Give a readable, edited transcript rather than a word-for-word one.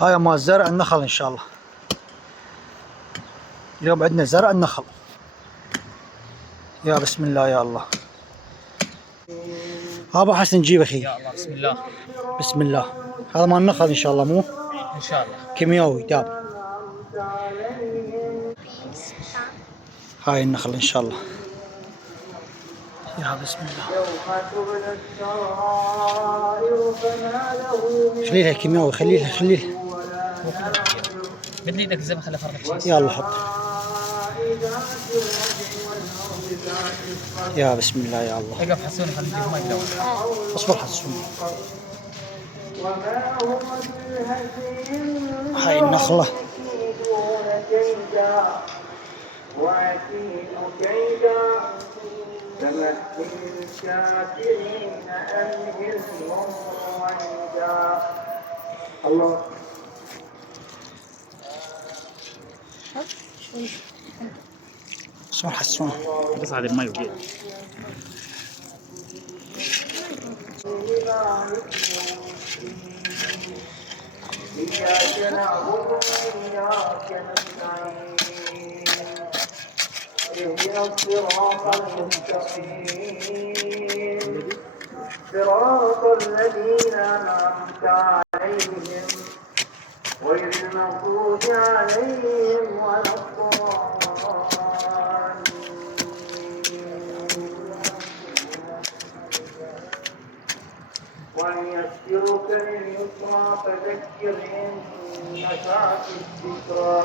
هاي مال زرع النخل ان شاء الله. اليوم عندنا زرع النخل. يا بسم الله يا الله. ها ابو حسن جيب اخي. يا الله بسم الله. بسم الله. هذا مال النخل ان شاء الله مو؟ ان شاء الله. كيمياوي داب. هاي النخل ان شاء الله. يا بسم الله. خليلها كيمياوي خليلها. بدي ايدك زي ما خلي فرقك. يلا حط. يا بسم الله يا الله. اقف حسوني خلي اديك مي الاول. اصبر حسوني. هاي النخلة. تمكن الكافرين أمهلهم رويدا. الله اصبر حسون. بس هذه المي وجيت. إياك نعبد وإياك نستعين اهدنا الصراط المستقيم صراط الذين أنعمت عليهم غير المغضوب عليهم ولا الضالين. ونيسرك لليسرى فذكر إن نفعت الذكرى